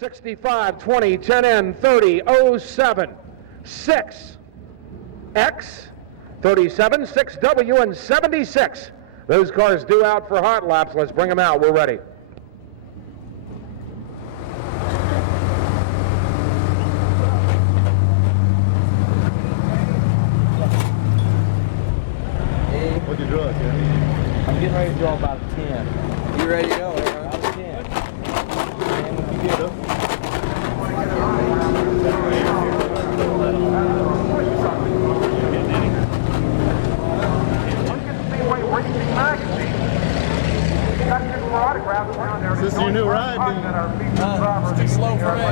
65, 20, 10N, 30, 07, 6, X, 37, 6W, and 76. Those cars due out for hot laps. Let's bring them out. We're ready. What'd you draw, Kenny? I'm getting ready to draw about a 10. You ready to go? About a 10. And the computer. Speedway Racing Magazine. Is this your new ride, dude? It's too slow for me.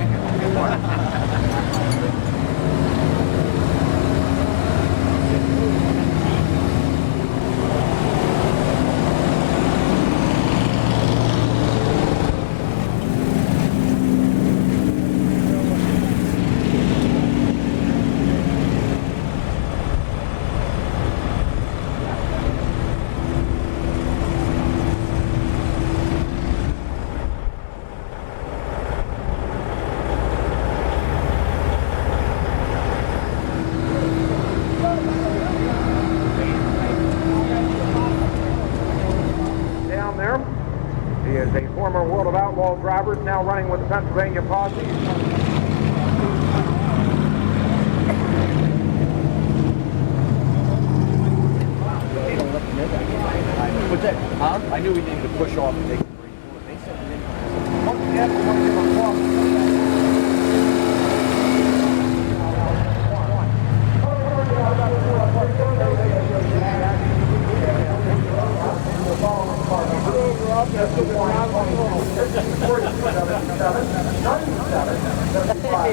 He is a former World of Outlaw driver, now running with the Pennsylvania Posse. What's that? Huh? I knew we needed to push off and take 3. They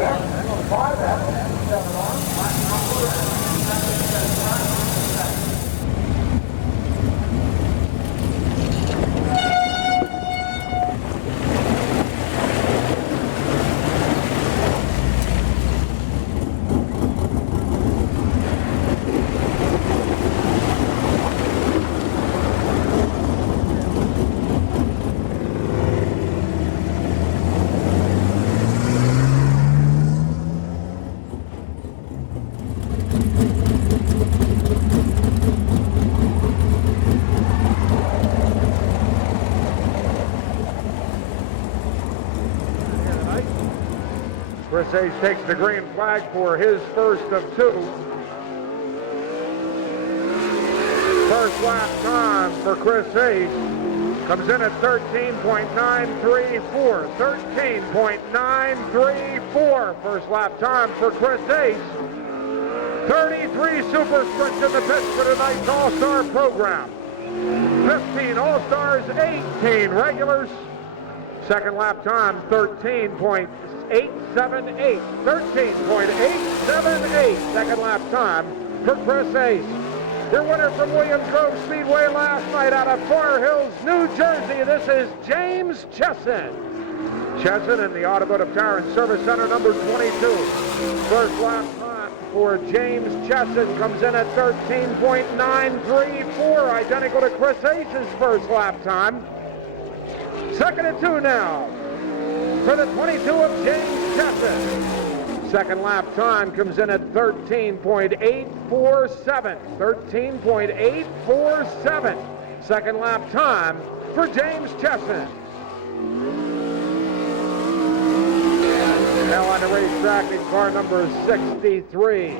Chris Ace takes the green flag for his first of 2. First lap time for Chris Ace comes in at 13.934. 13.934 first lap time for Chris Ace. 33 super sprints in the pits for tonight's All-Star program. 15 All-Stars, 18 regulars. Second lap time, 13.878. 13.878 second lap time for Chris Ace. Your winner from Williams Grove Speedway last night out of Far Hills, New Jersey. This is James Chesson. Chesson in the Automotive Tire and Service Center number 22. First lap time for James Chesson comes in at 13.934, identical to Chris Ace's first lap time. Second and 2 now for the 22 of James Chesson. Second lap time comes in at 13.847. 13.847. Second lap time for James Chesson. Now on the racetrack in car number 63.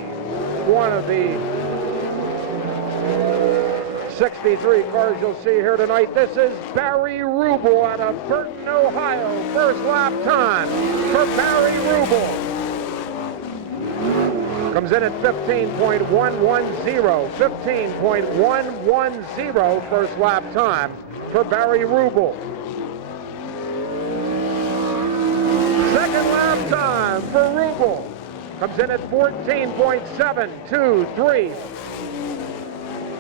One of the 63 cars you'll see here tonight. This is Barry Rubel out of Burton, Ohio. First lap time for Barry Rubel. Comes in at 15.110. 15.110 first lap time for Barry Rubel. Second lap time for Rubel. Comes in at 14.723.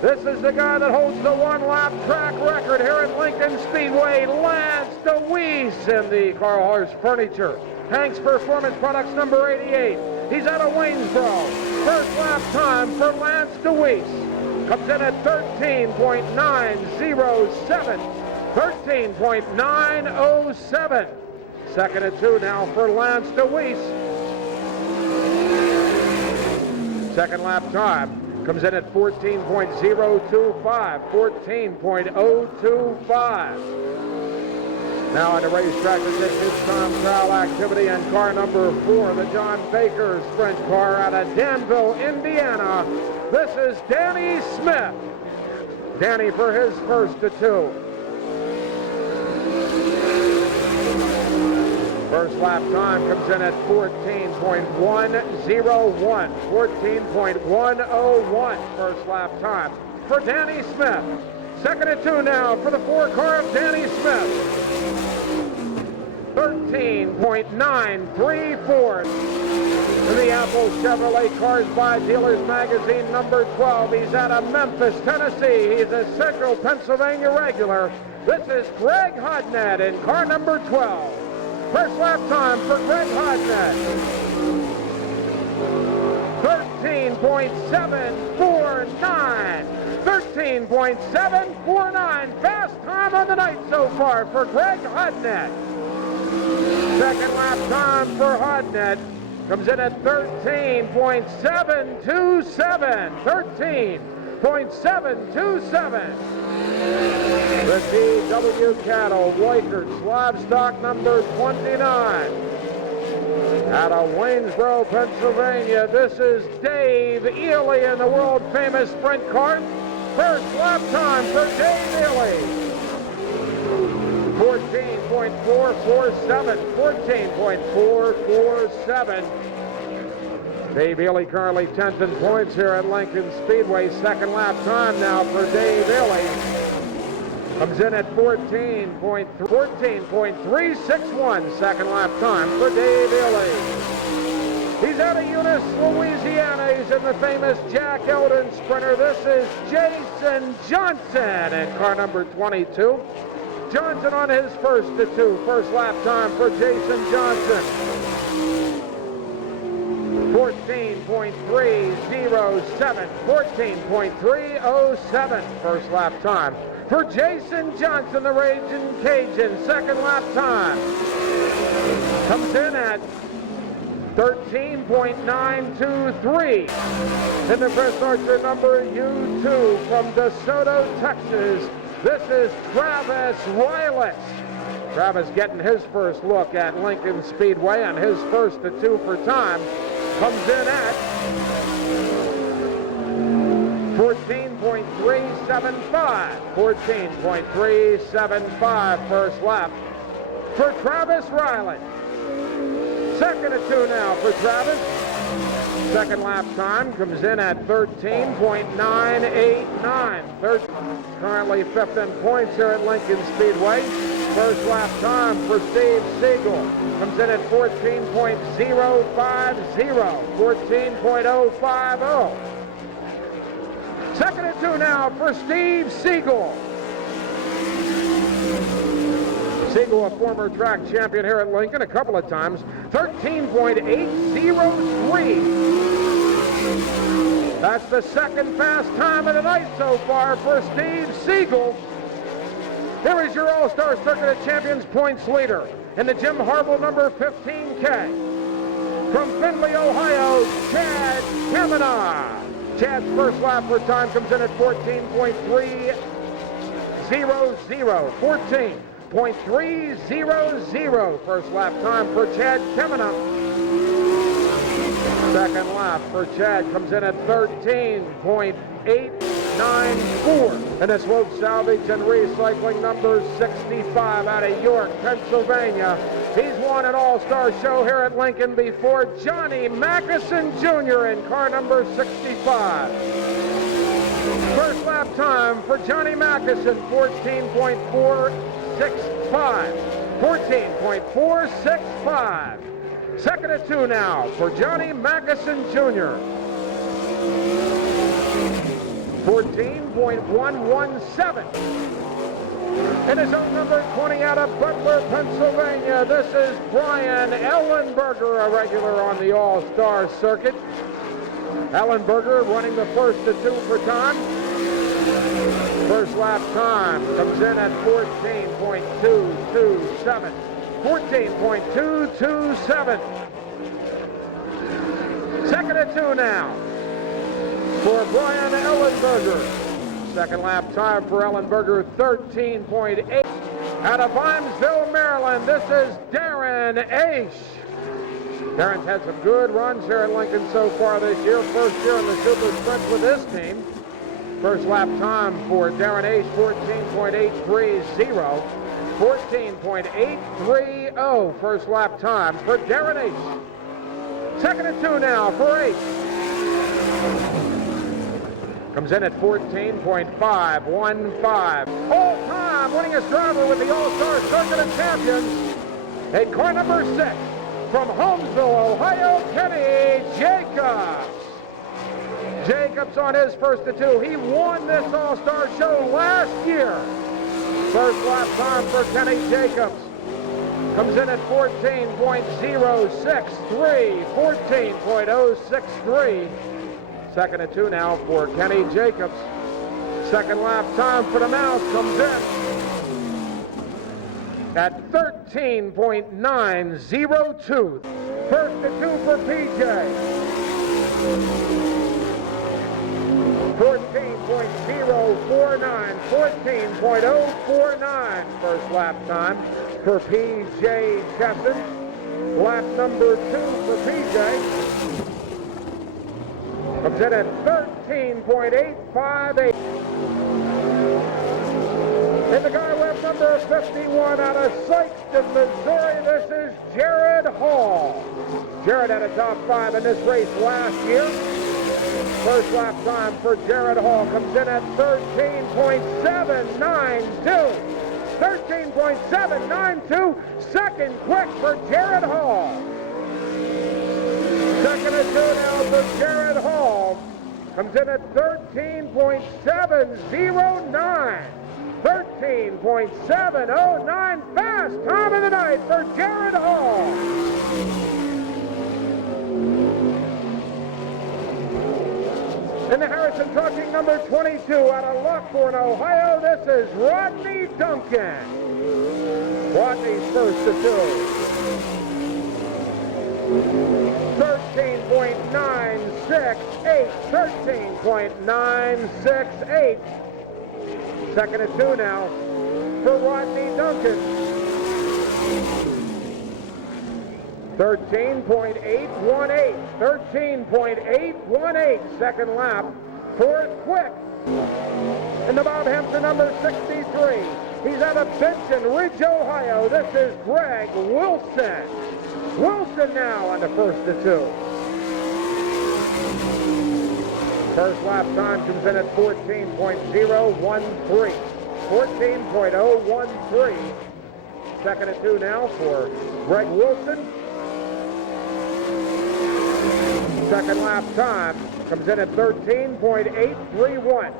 This is the guy that holds the one-lap track record here at Lincoln Speedway, Lance DeWeese in the Carl Horse Furniture. Hank's Performance Products number 88. He's out of Waynesboro. First lap time for Lance DeWeese. Comes in at 13.907. 13.907. Second and 2 now for Lance DeWeese. Second lap time comes in at 14.025. 14.025. Now on the racetrack position, time trial activity in car number 4, the John Baker sprint car out of Danville, Indiana. This is Danny Smith. Danny for his first to 2. First lap time comes in at 14.101. 14.101 first lap time for Danny Smith. Second and 2 now for the 4 car of Danny Smith. 13.934. In the Apple Chevrolet Cars by Dealers Magazine number 12. He's out of Memphis, Tennessee. He's a Central Pennsylvania regular. This is Greg Hodnett in car number 12. First lap time for Greg Hodnett. 13.749. 13.749. Fast time on the night so far for Greg Hodnett. Second lap time for Hodnett comes in at 13.727. 13.727. The DW Cattle Weichert's livestock number 29. Out of Waynesboro, Pennsylvania, this is Dave Ely in the world-famous sprint car. First lap time for Dave Ely. 14.447. 14.447. Dave Ely currently 10th in points here at Lincoln Speedway. Second lap time now for Dave Ely. Comes in at 14.361. Second lap time for Dave Ely. He's out of Eunice, Louisiana. He's in the famous Jack Eldon Sprinter. This is Jason Johnson in car number 22. Johnson on his first to 2. First lap time for Jason Johnson. 14.307. 14.307. First lap time for Jason Johnson, the Raging Cajun. Second lap time comes in at 13.923. In the Chris Archer number U2 from DeSoto, Texas, this is Travis Weilis. Travis getting his first look at Lincoln Speedway on his first to 2 for time. Comes in at 14.375. 14.375 first lap for Travis Riley. Second to 2 now for Travis. Second lap time comes in at 13.989. Currently 5th in points here at Lincoln Speedway. First lap time for Steve Siegel comes in at 14.050. 14.050. Second and 2 now for Steve Siegel. Siegel, a former track champion here at Lincoln a couple of times. 13.803. That's the second fast time of the night so far for Steve Siegel. Here is your All-Star Circuit of Champions points leader in the Jim Harbaugh number 15K. From Findlay, Ohio, Chad Kavanaugh. Chad's first lap for time comes in at 14.300. 14.300 first lap time for Chad Kavanaugh. Second lap for Chad comes in at 13.894. And the Swope Salvage and Recycling number 65 out of York, Pennsylvania. He's won an all-star show here at Lincoln before. Johnny Mackison Jr. in car number 65. First lap time for Johnny Mackison, 14.465. 14.465. Second to 2 now for Johnny Mackison Jr. 14.117. In his own number 20 out of Butler, Pennsylvania, this is Brian Ellenberger, a regular on the All-Star Circuit. Ellenberger running the first to 2 for time. First lap time comes in at 14.227. 14.227. Second and 2 now for Brian Ellenberger. Second lap time for Ellenberger, 13.8. Out of Vimesville, Maryland, this is Darren Aish. Darren's had some good runs here at Lincoln so far this year. First year in the Super Sprint with this team. First lap time for Darren Aish, 14.830. 14.830 first lap time for Darren Aish. Second and 2 now for Aish. Comes in at 14.515. All-time winningest driver with the All-Star Circuit of Champions. In car number 6 from Holmesville, Ohio, Kenny Jacobs. Jacobs on his first of 2. He won this All-Star show last year. First lap time for Kenny Jacobs. Comes in at 14.063. 14.063. Second and 2 now for Kenny Jacobs. Second lap time for the Mouse comes in at 13.902. First and 2 for PJ. 14.049. 14.049 first lap time for PJ Chesson. Lap number 2 for PJ. Comes in at 13.858. In the guy lap number 51 out of Sikeston, Missouri, this is Jared Hall. Jared had a top 5 in this race last year. First lap time for Jared Hall comes in at 13.792. 13.792. Second quick for Jared Hall. Second and 2 now for Jared Hall. Comes in at 13.709. 13.709. Fast time of the night for Jared Hall. In the Harrison Trucking number 22 out of Lockbourne, Ohio, this is Rodney Duncan. Rodney's first to 2. 13.968. 13.968. Second and 2 now for Rodney Duncan. 13.818. 13.818. Second lap for Quick. In the Bob Hampton number 63. He's out of Benton Ridge, Ohio. This is Greg Wilson. Wilson now on the first of 2. First lap time comes in at 14.013. 14.013. Second and 2 now for Greg Wilson. Second lap time comes in at 13.831.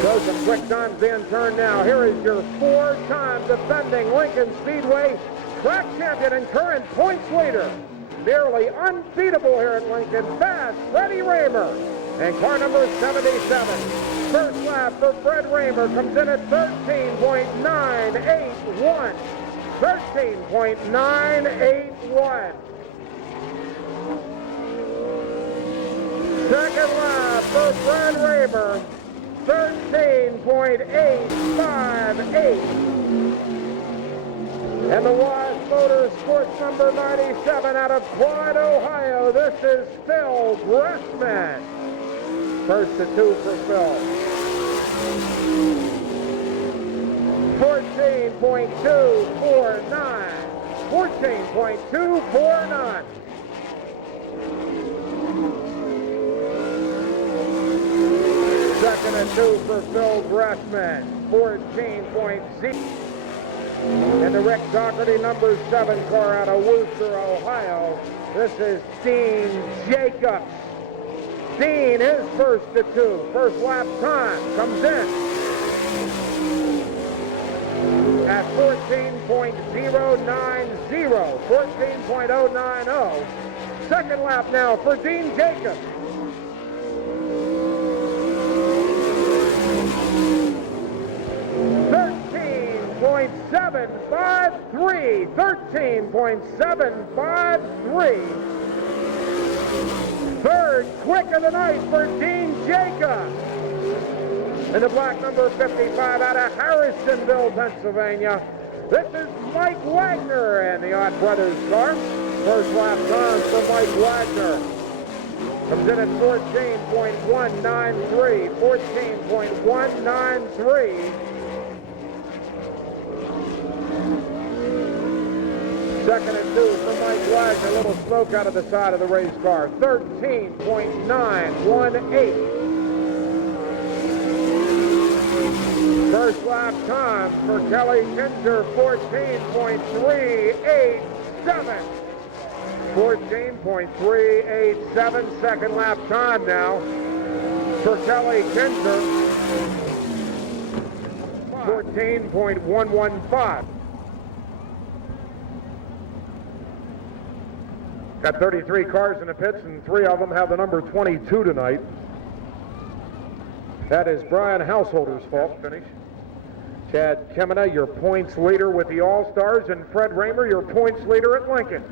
So some quick times being turned now. Here is your 4-time defending Lincoln Speedway track champion and current points leader. Nearly unbeatable here at Lincoln. Fast Freddie Raymer. And car number 77. First lap for Fred Raymer comes in at 13.981. 13.981. Second lap for Fred Raymer, 13.858. And the Wise Motorsports number 97 out of Quad, Ohio, this is Phil Gressman. First to 2 for Phil. 14.249. 14.249. Second and 2 for Phil Gressman. 14.0. And the Rick Doherty number 7 car out of Worcester, Ohio. This is Dean Jacobs. Dean, his first to 2. First lap time comes in at 14.090. 14.090. Second lap now for Dean Jacobs. 13.6 13.753. 13.753. Third quick of the night for Dean Jacobs. And the black number 55 out of Harrisonville, Pennsylvania. This is Mike Wagner and the Ott Brothers car. First lap time for Mike Wagner. Comes in at 14.193. 14.193. Second and 2 for Mike Wagner. A little smoke out of the side of the race car. 13.918. First lap time for Kelly Kinzer, 14.387. 14.387. Second lap time now for Kelly Kinzer. 14.115. Got 33 cars in the pits, and 3 of them have the number 22 tonight. That is Brian Householder's fault. Finish. Chad Kemena, your points leader with the All-Stars, and Fred Raymer, your points leader at Lincoln.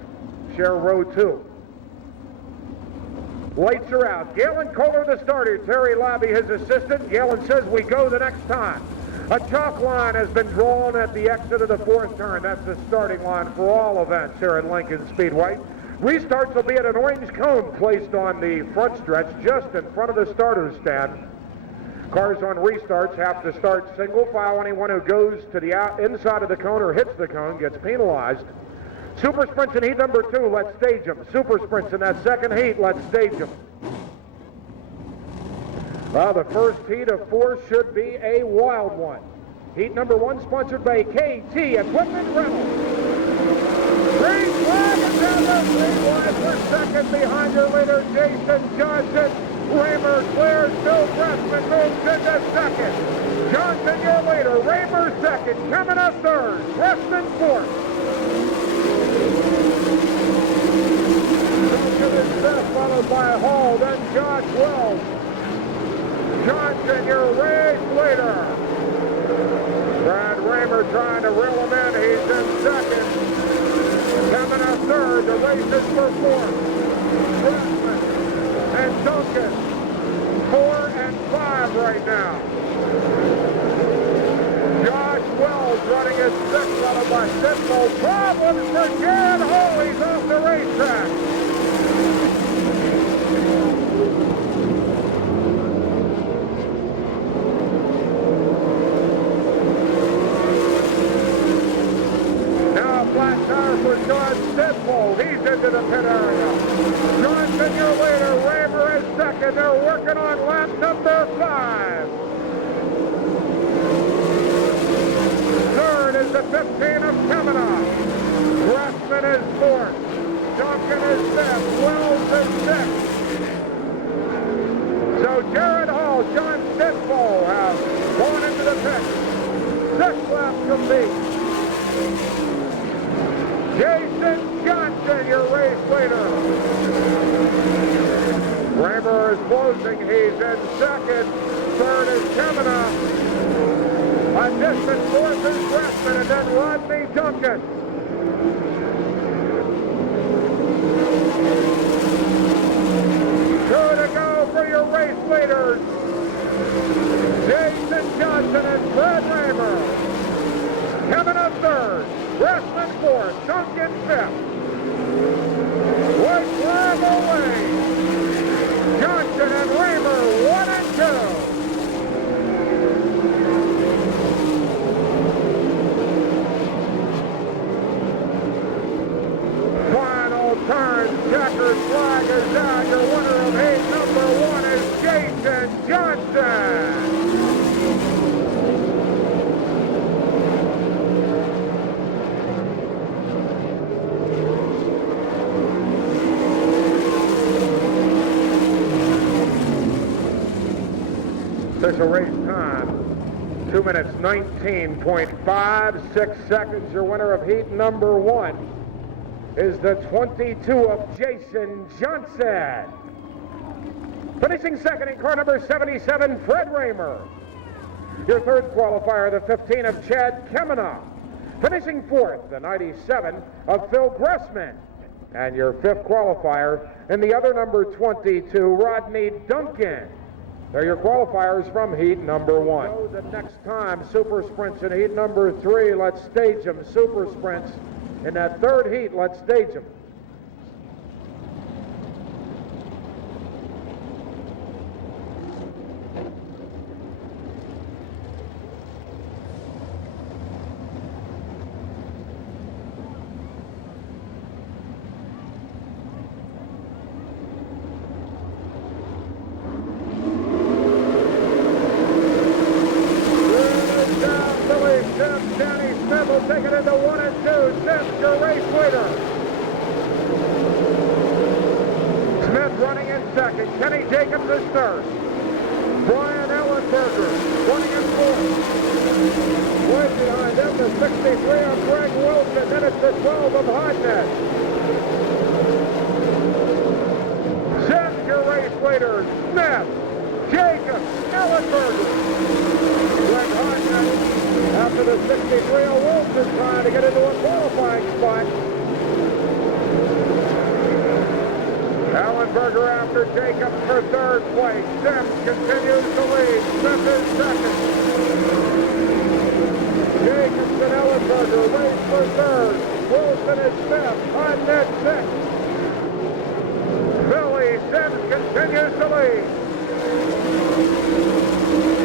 Share row 2. Lights are out. Galen Kohler, the starter. Terry Labby, his assistant. Galen says we go the next time. A chalk line has been drawn at the exit of the 4th turn. That's the starting line for all events here at Lincoln Speedway. Restarts will be at an orange cone placed on the front stretch just in front of the starter's stand. Cars on restarts have to start single file. Anyone who goes to the inside of the cone or hits the cone gets penalized. Super sprints in heat number 2, let's stage them. Super sprints in that second heat, let's stage them. Well, the first heat of 4 should be a wild one. Heat number 1 sponsored by KT Equipment Rental. Green flag is down the green line for second behind your leader, Jason Johnson. Raymer clears, Bill Pressman moves into second. Johnson your leader, Raymer second, coming up third, Pressman fourth. Johnson is fifth, followed by Hall, then Josh Wells. Johnson your race leader. Brad Raymer trying to reel him in, he's in second. Coming up third, the race is for fourth. Pressman and Duncan, 4 and 5 right now. Josh Wells running his 6th, followed by Sidwell. Problems for Jared Hall, he's off the racetrack. Flat tire for John Sidwell. He's into the pit area. Johnson, your leader. Raymer is second. They're working on lap number 5. Third is the 15 of Kemena. Pressman is 4th. Duncan is 5th. Wells is 6th. So Jared Hall, John Sidwell have gone into the pit. 6 laps complete. Jason Johnson, your race leader. Raymer is closing. He's in second. Third is Kemena. A distant 4th is Pressman, and then Rodney Duncan. Two to go for your race leaders. Jason Johnson and Fred Raymer. Kemena third. Pressman 4th, Duncan 5th. White flag away. Johnson and Raymer 1 and 2. Final turn, checkered flag is out. Your winner of heat number 1 is Jason Johnson. Official race time, 2 minutes, 19.56 seconds. Your winner of heat number 1 is the 22 of Jason Johnson. Finishing second in car number 77, Fred Raymer. Your third qualifier, the 15 of Chad Kemena. Finishing fourth, the 97 of Phil Gressman. And your fifth qualifier in the other number 22, Rodney Duncan. They're your qualifiers from heat number 1. So the next time, super sprints in heat number 3. Let's stage them. Super sprints in that third heat. Let's stage them. Take it into 1 and 2. Smith, your race leader. Smith running in second. Kenny Jacobs is third. Brian Ellenberger running in fourth. Way behind them, the 63 of Greg Wilson. Then it's the 12 of Hodnett. Smith, your race leader. Smith, Jacobs, Ellenberger. Greg Hodnett. After the 63 of Wilson trying to get into a qualifying spot. Ellenberger after Jacobs for third place. Sims continues to lead. Smith is second. Jacobs and Ellenberger race for third. Wilson is fifth. Hodnett sixth. Billy Sims continues to lead.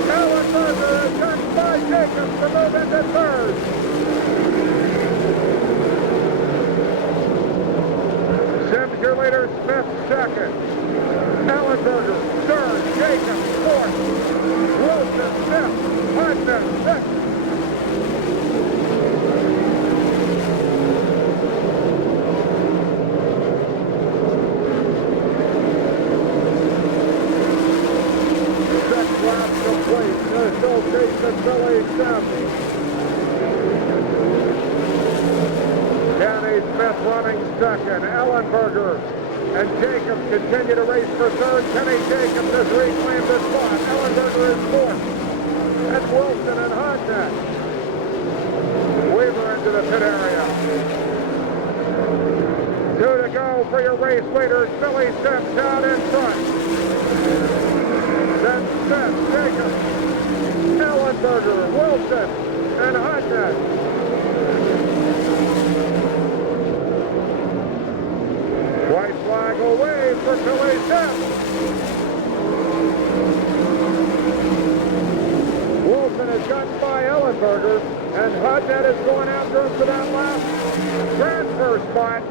Ellenberger is done by Jacobs to move into third. Sims, your leader, Smith second. Ellenberger third. Jacobs fourth. Wilson fifth. Hodnett sixth. Still chasing Billy Sims. Kenny Smith running second. Ellenberger and Jacobs continue to race for third. Kenny Jacobs has reclaimed the spot. Ellenberger is fourth. That's Wilson and Hodnett. Weaver into the pit area. 2 to go for your race leaders. Billy Sims out in front. Then Smith, Jacobs, Ellenberger, Wilson, and Hodnett. White flag away for Billy Sims. Wilson has gotten by Ellenberger, and Hodnett is going after him for that last transfer spot.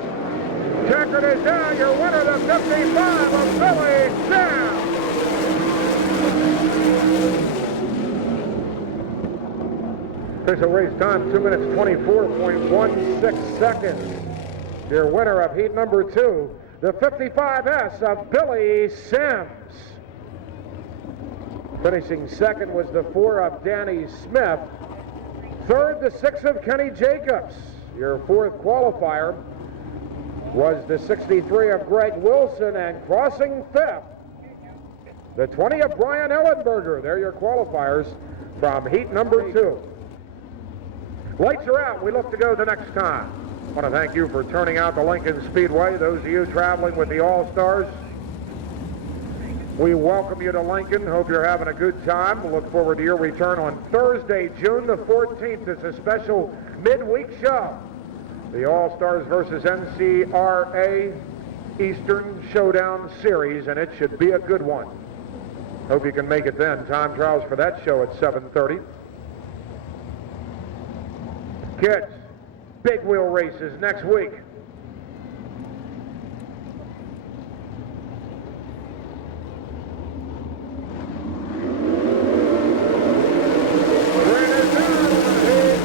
Checkered is down, your winner, the 55 of Billy Sims. Official race time, 2 minutes, 24.16 seconds. Your winner of heat number 2, the 55S of Billy Sims. Finishing second was the 4 of Danny Smith. Third, the 6 of Kenny Jacobs. Your fourth qualifier was the 63 of Greg Wilson, and crossing fifth, the 20 of Brian Ellenberger. They're your qualifiers from heat number 2. Lights are out. We look to go the next time. I want to thank you for turning out to Lincoln Speedway. Those of you traveling with the All-Stars, we welcome you to Lincoln. Hope you're having a good time. We'll look forward to your return on Thursday, June the 14th. It's a special midweek show. The All-Stars versus NCRA Eastern Showdown Series, and it should be a good one. Hope you can make it then. Time trials for that show at 7:30. Kids, big wheel races next week.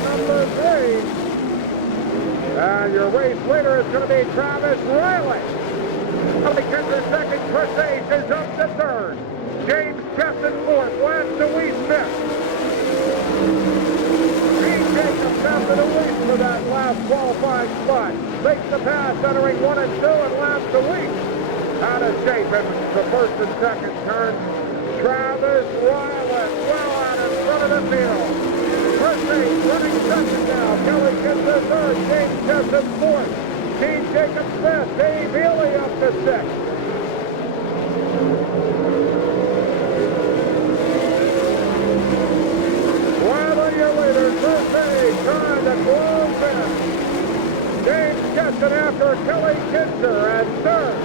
Number 3. And your race leader is going to be Travis Riley. Billy Kendra second, Chris Ace is up to third. James Cheston fourth, last to Lee Smith. Jacobs after the lead for that last qualifying spot. Makes the pass, entering 1 and 2, and laps the week. Out of shape in the first and second turns. Travis Riley well out in front of the field. Chris Ace running second now. Kelly Kinzer third. James Chesson fourth. Dean Jacobs fifth. Dave Ely up to sixth. Trying to close in. James Chesson after Kelly Kinzer at third.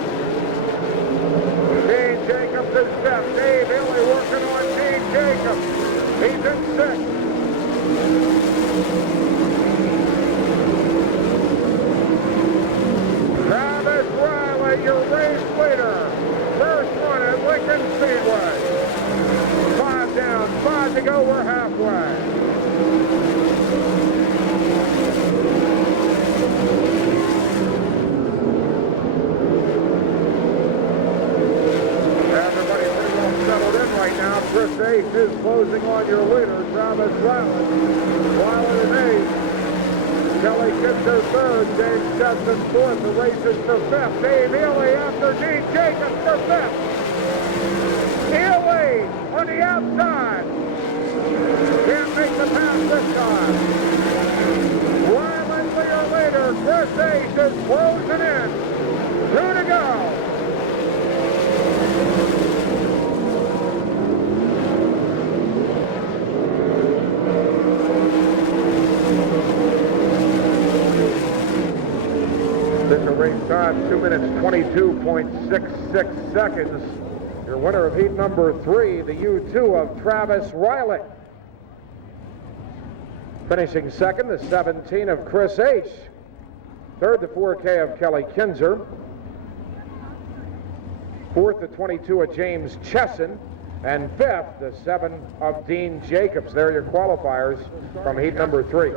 Dean Jacobs is fifth. Dave Ely working on Dean Jacobs. He's in sixth. Travis Riley, your race leader. First one at Lincoln Speedway. 5 down, 5 to go. We're halfway. Chris Ace is closing on your leader, Travis Riley. Riley in eighth. Kelly Kinzer third. James Chesson fourth. The race is for fifth. Dave Ely after Dean Jacobs for fifth. Ely on the outside. Can't make the pass this time. Riley for your leader. Chris Ace is closing in. 2 to go. Race time 2 minutes 22.66 seconds. Your winner of heat number 3, the U2 of Travis Riley. Finishing second, the 17 of Chris H. Third, the 4K of Kelly Kinzer. Fourth, the 22 of James Chesson. And fifth, the 7 of Dean Jacobs. There are your qualifiers from heat number 3.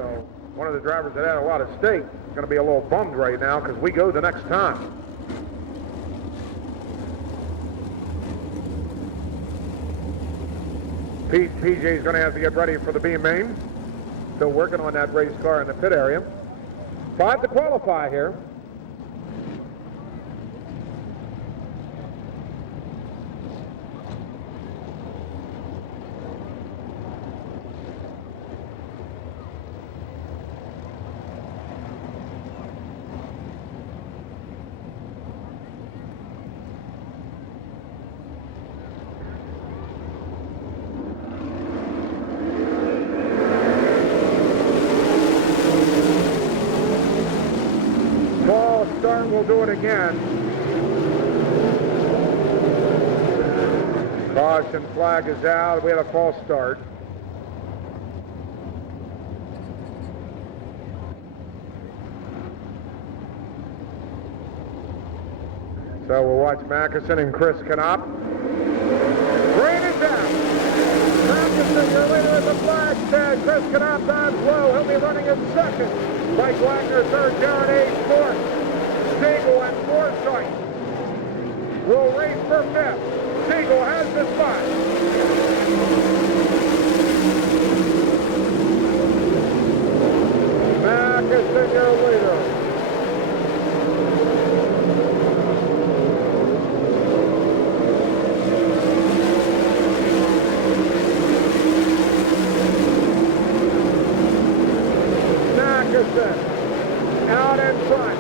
One of the drivers that had a lot of stake is going to be a little bummed right now because we go the next time. PJ is going to have to get ready for the B main. Still working on that race car in the pit area. 5 to qualify here. We'll do it again. Caution flag is out. We had a false start. So we'll watch Mackerson and Chris Knopp. Rain is out. Mackerson, your leader at the flag stand. Chris Knopp dives low. He'll be running in second. Mike Wagner third. Jared H. fourth. Siegel and Forsythe will race for fifth. Siegel has the spot. Mackerson, your leader. Mackerson out in front.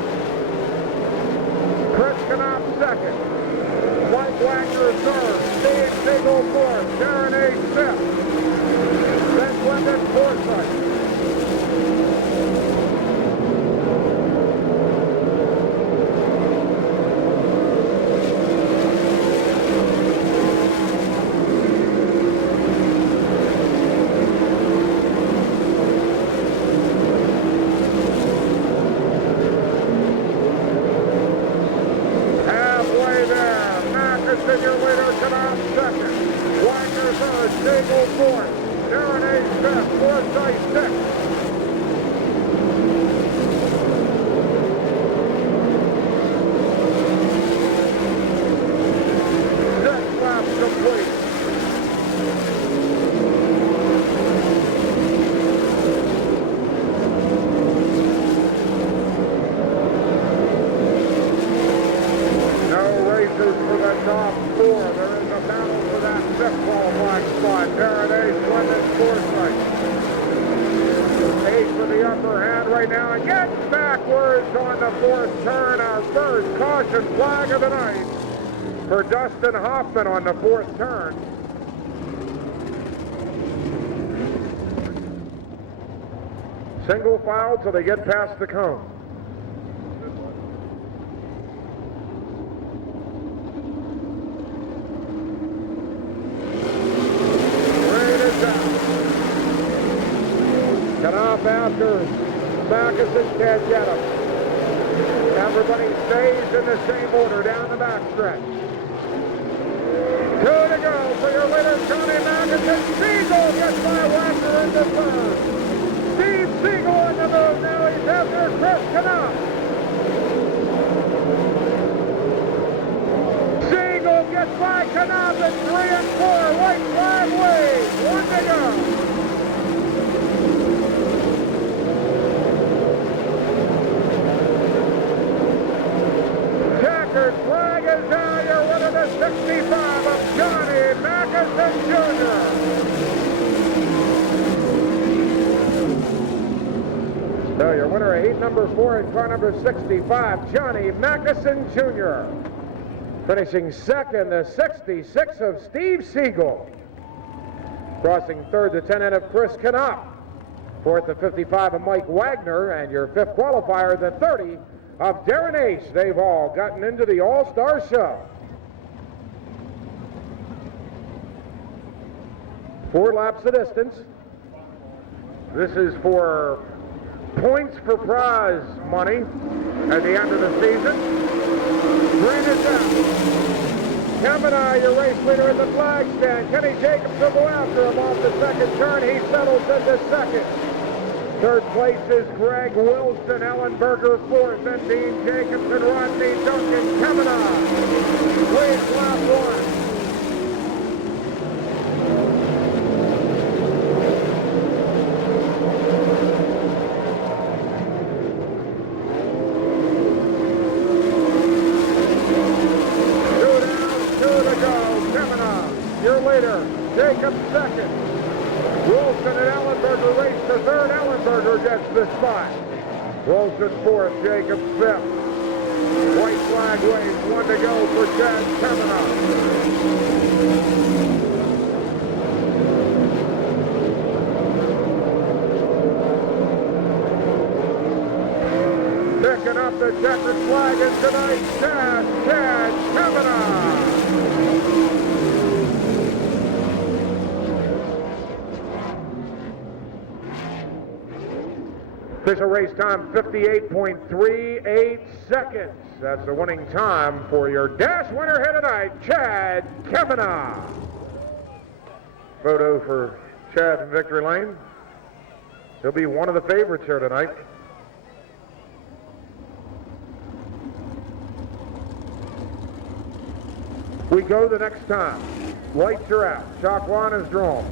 Chris Knopp second. Mike Wagner third. Steve Siegel fourth. Darren H. fifth. Then Glendon Forsythe. Your leader, Knopp second. Wagner third. Siegel fourth. Darren H. fifth. Forsythe sixth. 6 laps complete. For the top 4. There is a battle for that 5th qualifying spot. Darren H. right now and gets backwards on the fourth turn. Our first caution flag of the night for Dustin Hoffman on the fourth turn. Single file till they get past the cone. After Backus can't get him. Everybody stays in the same order down the backstretch. 2 to go for your leader, Johnny Backus. Siegel gets by Wagner in the third. Steve Siegel on the move now. He's after Chris Knopf. Siegel gets by Knopf at 3 and 4. White flag lead. 1 to go. Flag is down. You're winning the 65 of Johnny Mackison Jr. So your winner of heat number 4 in car number 65, Johnny Mackison Jr. Finishing second, the 66 of Steve Siegel. Crossing third, the 10 of Chris Knopf. Fourth, the 55 of Mike Wagner. And your fifth qualifier, the 30 of Darren Ace. They've all gotten into the All-Star Show. 4 laps of distance. This is for points for prize money at the end of the season. Green is out. Kavanaugh, your race leader in the flag stand. Kenny Jacobs will go after him off the second turn. He settles into second. Third place is Greg Wilson, Ellenberger fourth, and Dean Jacobs and Rodney Duncan. Kavanaugh leads lap 1. Jacobs second. Wilson and Ellenberger race to third. Ellenberger gets the spot. Wilson fourth. Jacobs fifth. White flag waves. 1 to go for Chad Kavanaugh. Picking up the checkered flag is tonight's Chad Kavanaugh. Official race time, 58.38 seconds. That's the winning time for your dash winner here tonight, Chad Kavanaugh. Photo for Chad in victory lane. He'll be one of the favorites here tonight. We go the next time. Lights are out. Shock 1 is drawn.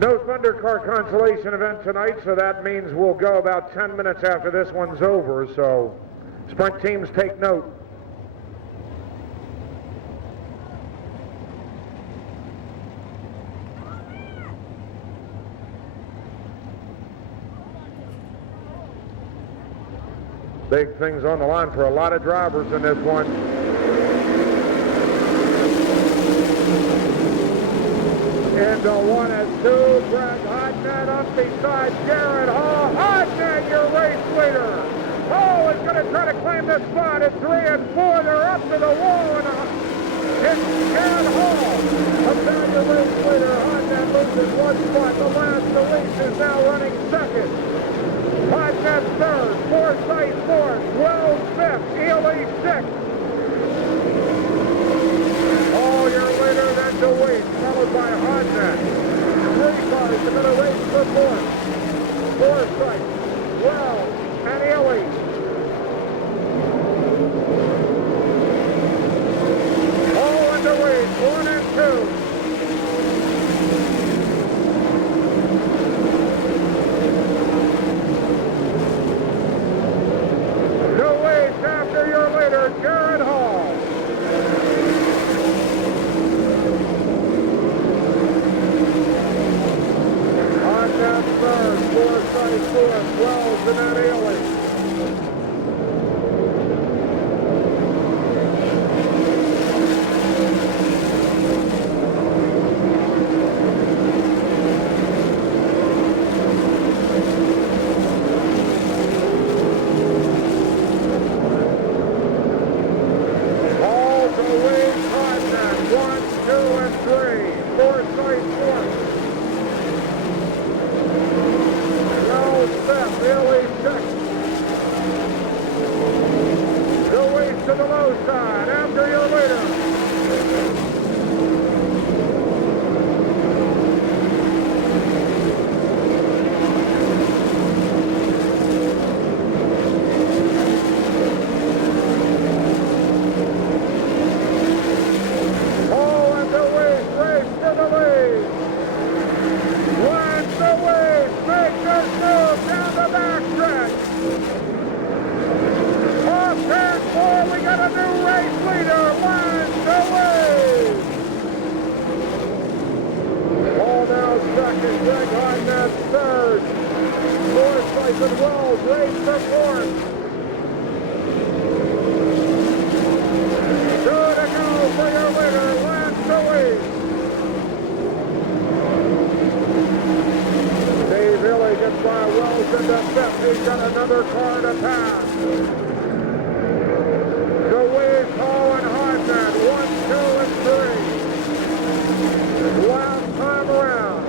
No Thundercar consolation event tonight, so that means we'll go about 10 minutes after this one's over, so sprint teams take note. Big things on the line for a lot of drivers in this one. Into 1 and 2, Greg Hodnett up beside Jared Hall. Hodnett, your race leader. Hall is going to try to claim the spot at 3 and 4. They're up to the wall, and it's Jared Hall. About your race leader, Hodnett loses 1 spot. The last release is now running second. Hodnett third, Forsythe fourth, Wells fifth, Ely sixth. Your leader, then DeWeese, followed by Hodnett. 3 cars are going to race for fourth. Forsythe, Wells, and Ely. All and DeWeese, 1 and 2. No and Wells race for fourth. 2 to go for your winner, Lance Deweese. Dave Hilly gets by Wells into fifth. He's got another car to pass. Deweese, Hall, and Hodgman, 1, 2, and 3. Last time around.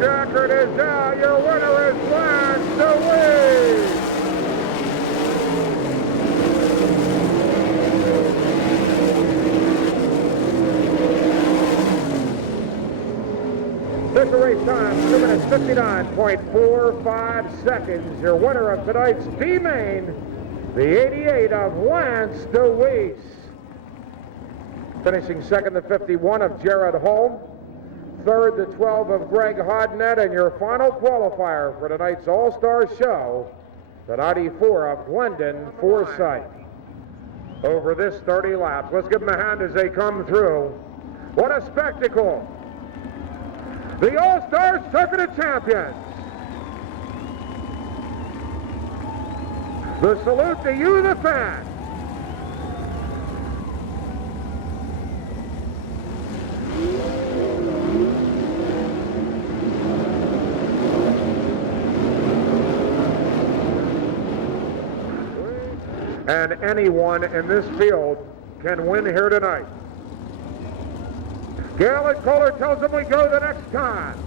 Jackert is out. Your winner is Lance Deweese. Official race time, 2 minutes 59.45 seconds. Your winner of tonight's B-Main, the 88 of Lance Deweese. Finishing second, the 51 of Jared Hall. Third, the 12 of Greg Hodnett. And your final qualifier for tonight's All-Star Show, the 94 of Glendon Forsythe. Over this 30 laps. Let's give them a hand as they come through. What a spectacle. The All-Star Circuit of Champions. The salute to you, the fan. And anyone in this field can win here tonight. Galen Kohler tells them we go the next time.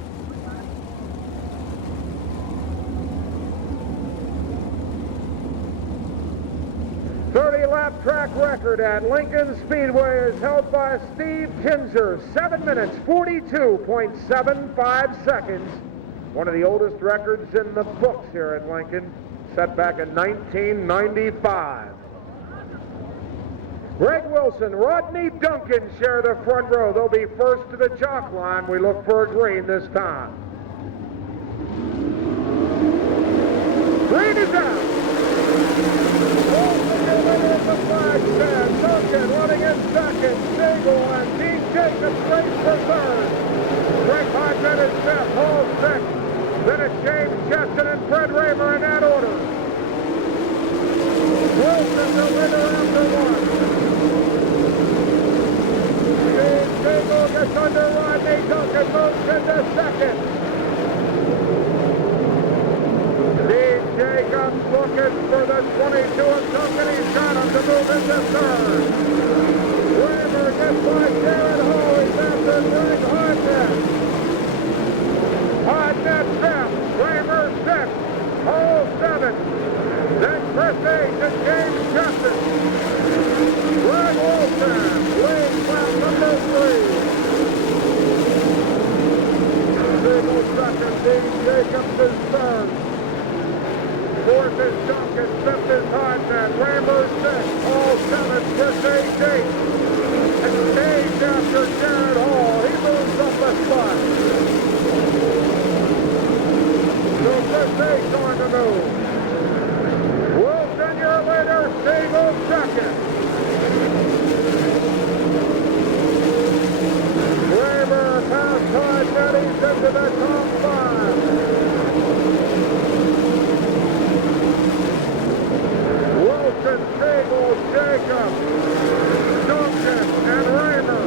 .30-lap track record at Lincoln Speedway is held by Steve Kinzer, 7 minutes, 42.75 seconds. One of the oldest records in the books here at Lincoln, set back in 1995. Greg Wilson, Rodney Duncan share the front row. They'll be first to the chalk line. We look for a green this time. Green is out. Wilson in the flag stand. Duncan running in second. Siegel and Dean Jacobs race for third. Greg Hodgman is fifth. Hall sixth. Then it's James Cheston and Fred Raymer in that order. Wilson the winner after one. James Siegel gets under Rodney Duncan, moves into second. Dean Jacobs looking for the 22 of Duncan. He's got him to move into third. Raymer gets by Jared Hall. He's after Greg Hodgman. Hodgman fifth. Raymer sixth. Hall seventh. Then Chris Hayes and James Cheston. Greg Wilson leads lap number 3. Siegel second, Dean Jacobs is third. Fourth is Duncan, fifth is Hodgman, Raymer sixth, Hall seventh, Chris Hayes eighth. And Hayes after Jared Hall, he moves up a spot. So Chris Hayes on the move. Wilson, your leader, Siegel second. Raymer past Hodgman, he's into the top 5. Wilson, Siegel, Jacobs, Duncan, and Raymer.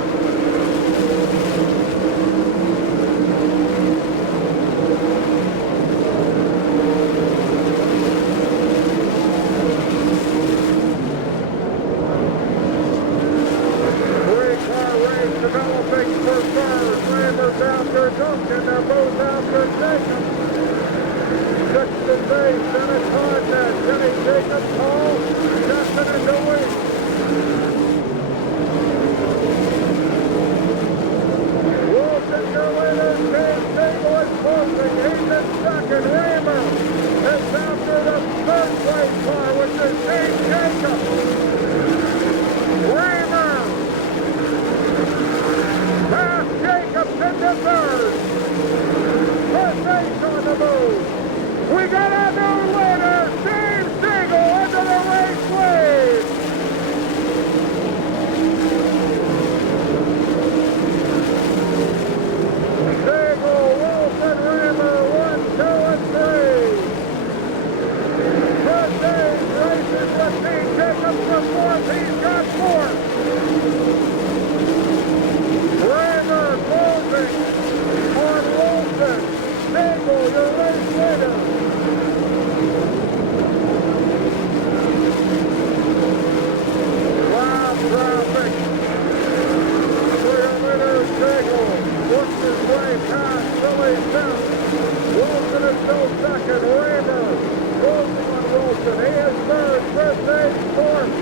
Wilson, he is third. Chris Hayes fourth.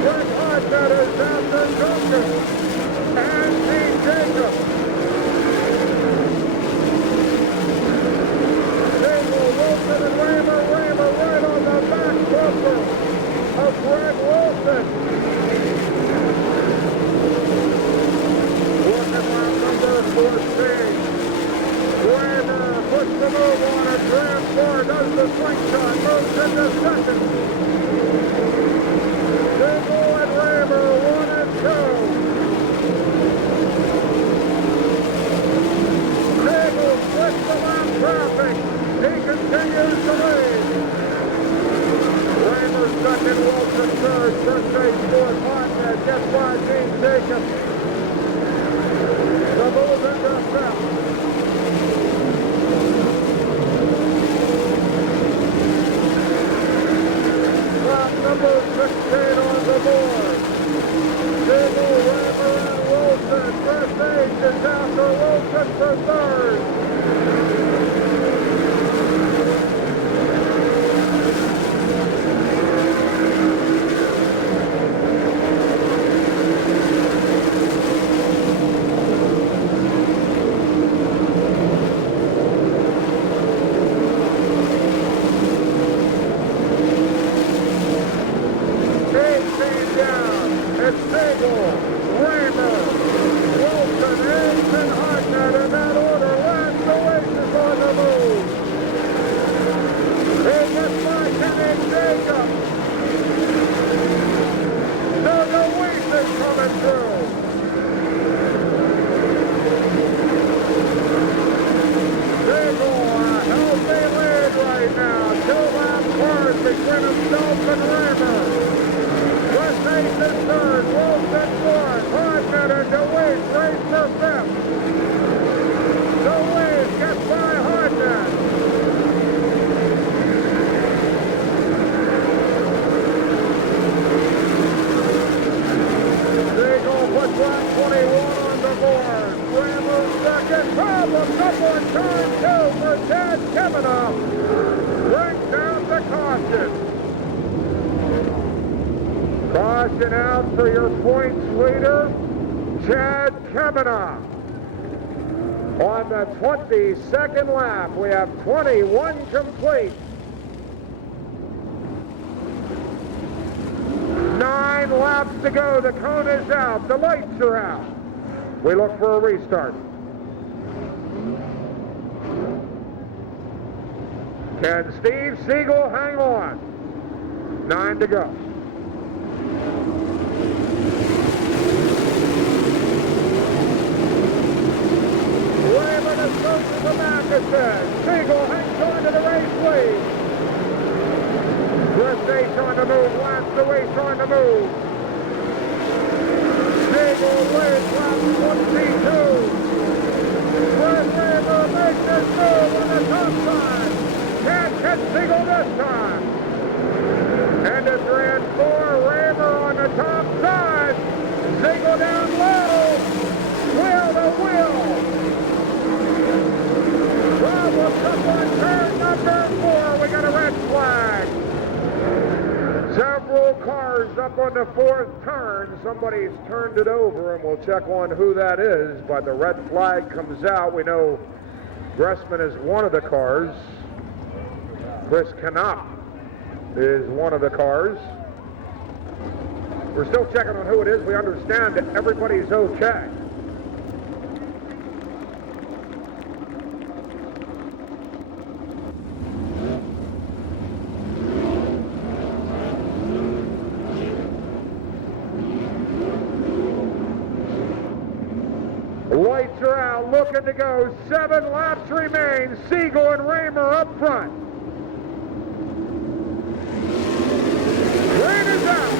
Greg Hartnett is after Duncan. And Dean Jacob. Sable, Wilson, and Raymer. Raymer right on the back bumper of Greg Wilson. Working lap number 14. Raymer puts the move on a Graham 4, does the slingshot, moves into second. Sable and Raymer 1 and 2. Sable splits the lap traffic. He continues to lead. Raymer second, Wilson third, Chris Hayes fourth, Hartnett gets by Dean Jacob. The move into fifth. Lap number 16 on the board. Sable, Raymer, and Wilson. Chris Hayes is after Wilson for third. Caution out for your points leader, Chad Kavanaugh. On the 22nd lap, we have 21 complete. 9 laps to go. The cone is out. The lights are out. We look for a restart. Can Steve Siegel hang on? 9 to go. Raymer is close to the back, it says. Siegel hangs on to the race lead. Chris Hayes on the move, laps the race on the move. Siegel leads lap 22. Chris Raymer makes his move on the top side. Can't catch Siegel this time. And it's ran 4, Raymer on the top side. Siegel down low. Wheel to wheel. Problems up on turn number 4. We got a red flag. Several cars up on the 4th turn. Somebody's turned it over, and we'll check on who that is. But the red flag comes out. We know Gressman is one of the cars. Chris Knapp is one of the cars. We're still checking on who it is. We understand that everybody's okay. Lights are out, looking to go. 7 laps remain. Siegel and Raymer up front. Rain is out.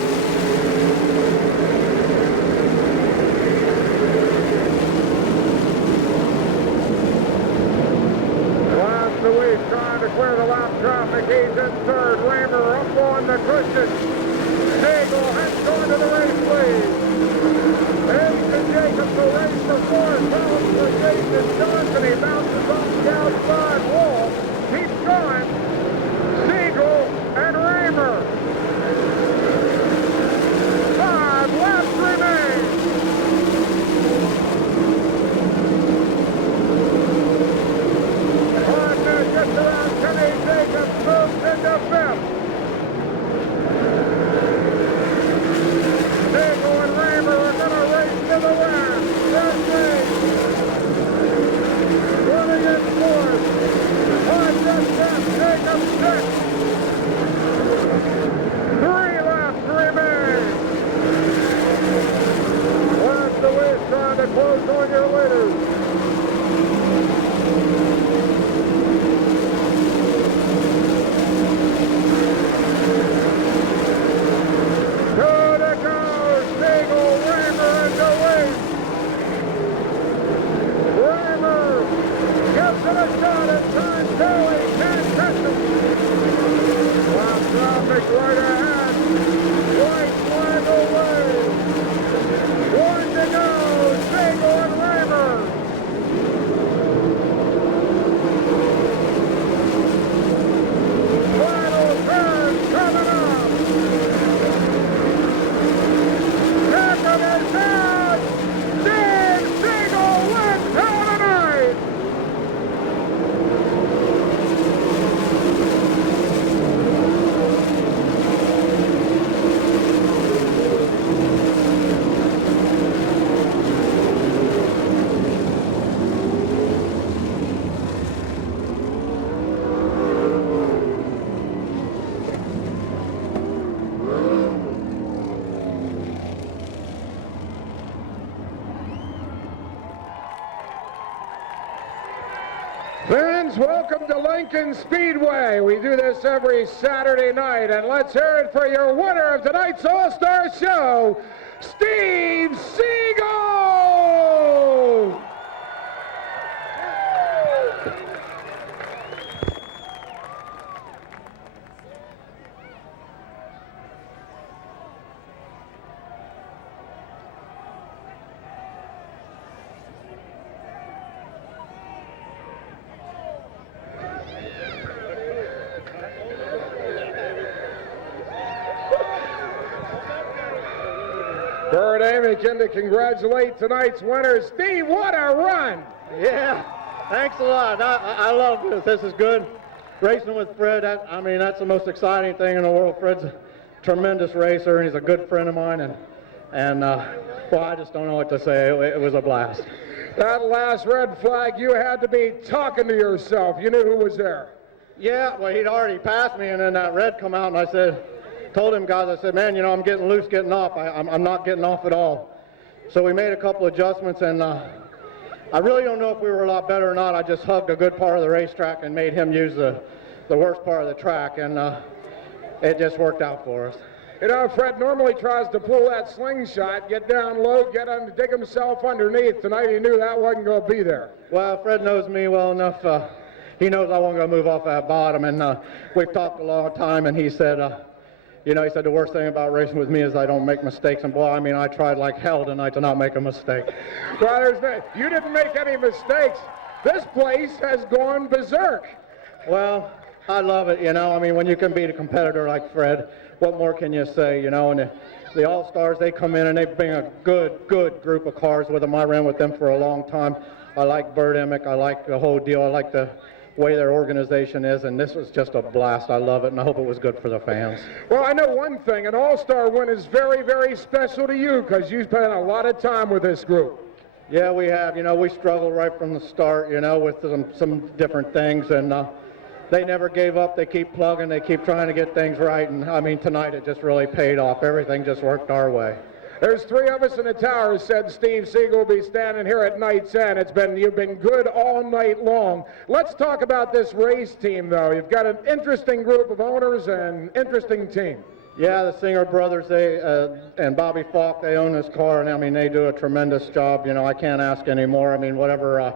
Last Louis trying to clear the lap traffic. He's in third. Raymer up on the cushion. Siegel hangs on to the race lead. Hayes and Jacobs will race for 4th. Problems for Jason Johnson. He bounces off the outside wall. Keeps going. Siegel and Raymer Friends, welcome to Lincoln Speedway. We do this every Saturday night, and let's hear it for your winner of tonight's All-Star Show, Steve Siegel! Bert Amick in to congratulate tonight's winner. Steve, what a run! Yeah, thanks a lot. I love this. This is good. Racing with Fred, that's the most exciting thing in the world. Fred's a tremendous racer, and he's a good friend of mine, and well, I just don't know what to say. It was a blast. That last red flag, you had to be talking to yourself. You knew who was there. Yeah, well, he'd already passed me, and then that red come out, and I told him, guys, I said, man, I'm getting loose, getting off. I'm not getting off at all. So we made a couple adjustments, and I really don't know if we were a lot better or not. I just hugged a good part of the racetrack and made him use the worst part of the track, and it just worked out for us. Fred normally tries to pull that slingshot, get down low, dig himself underneath. Tonight he knew that wasn't going to be there. Well, Fred knows me well enough. He knows I wasn't going to move off that bottom, and we've talked a long time, and he said, he said the worst thing about racing with me is I don't make mistakes. And boy, I tried like hell tonight to not make a mistake. Well, you didn't make any mistakes. This place has gone berserk. Well, I love it, when you can beat a competitor like Fred, what more can you say, And the All-Stars, they come in and they bring a good group of cars with them. I ran with them for a long time. I like Bert Emick. I like the whole deal. I like the way their organization is, and this was just a blast. I love it, and I hope it was good for the fans. Well, I know one thing, an All-Star win is very, very special to you because you spent a lot of time with this group. Yeah, we have. We struggled right from the start, with some different things, and they never gave up. They keep plugging. They keep trying to get things right, and tonight it just really paid off. Everything just worked our way. There's three of us in the tower, said Steve Siegel, will be standing here at night's end. You've been good all night long. Let's talk about this race team, though. You've got an interesting group of owners and interesting team. Yeah, the Singer brothers, and Bobby Falk, they own this car, and they do a tremendous job. I can't ask any more. Whatever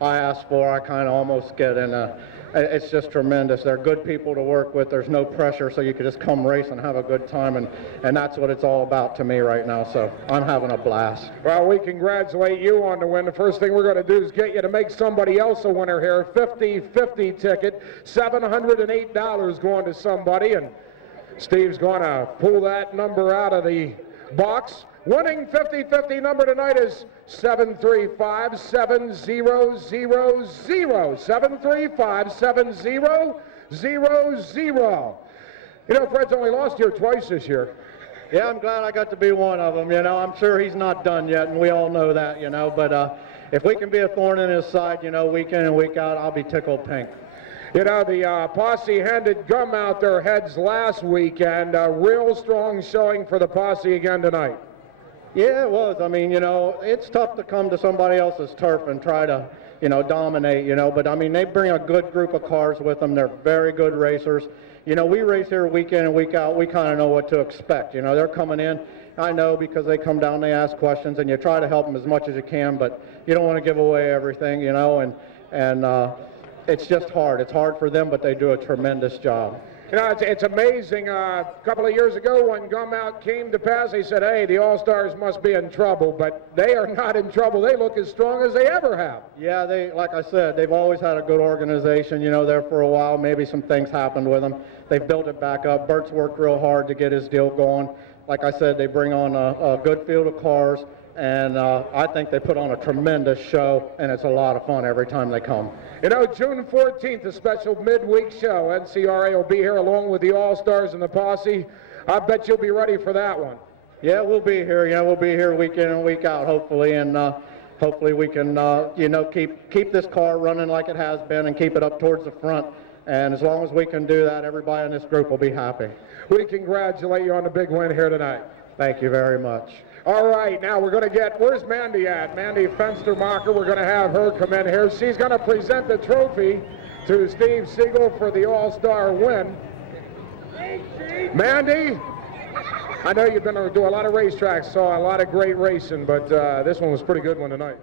I ask for, I kind of almost get, and it's just tremendous. They're good people to work with. There's no pressure, so you can just come race and have a good time, and that's what it's all about to me right now, so I'm having a blast. Well, we congratulate you on the win. The first thing we're going to do is get you to make somebody else a winner here. 50-50 ticket, $708 going to somebody, and Steve's going to pull that number out of the box. Winning 50-50 number tonight is 735-7000. 735-7000. Fred's only lost here twice this year. Yeah, I'm glad I got to be one of them. I'm sure he's not done yet, and we all know that, but if we can be a thorn in his side, week in and week out, I'll be tickled pink. The posse handed gum out their heads last weekend. A real strong showing for the posse again tonight. Yeah, it was. It's tough to come to somebody else's turf and try to, dominate, but they bring a good group of cars with them. They're very good racers. We race here week in and week out. We kind of know what to expect. They're coming in. I know because they come down, they ask questions, and you try to help them as much as you can, but you don't want to give away everything, and it's just hard. It's hard for them, but they do a tremendous job. It's amazing. A couple of years ago when Gum Out came to pass, they said, hey, the All-Stars must be in trouble, but they are not in trouble. They look as strong as they ever have. Yeah, like I said, they've always had a good organization, there for a while. Maybe some things happened with them. They've built it back up. Bert's worked real hard to get his deal going. Like I said, they bring on a good field of cars, and I think they put on a tremendous show, and it's a lot of fun every time they come. June 14th, a special midweek show. NCRA will be here along with the All-Stars and the posse. I bet you'll be ready for that one. Yeah, we'll be here. We'll be here week in and week out, hopefully, and hopefully we can, keep this car running like it has been and keep it up towards the front. And as long as we can do that, everybody in this group will be happy. We congratulate you on the big win here tonight. Thank you very much. All right, now we're going to get, where's Mandy at? Mandy Fenstermacher, we're going to have her come in here. She's going to present the trophy to Steve Siegel for the All-Star win. Mandy, I know you've been to do a lot of racetracks, saw a lot of great racing, but this one was a pretty good one tonight.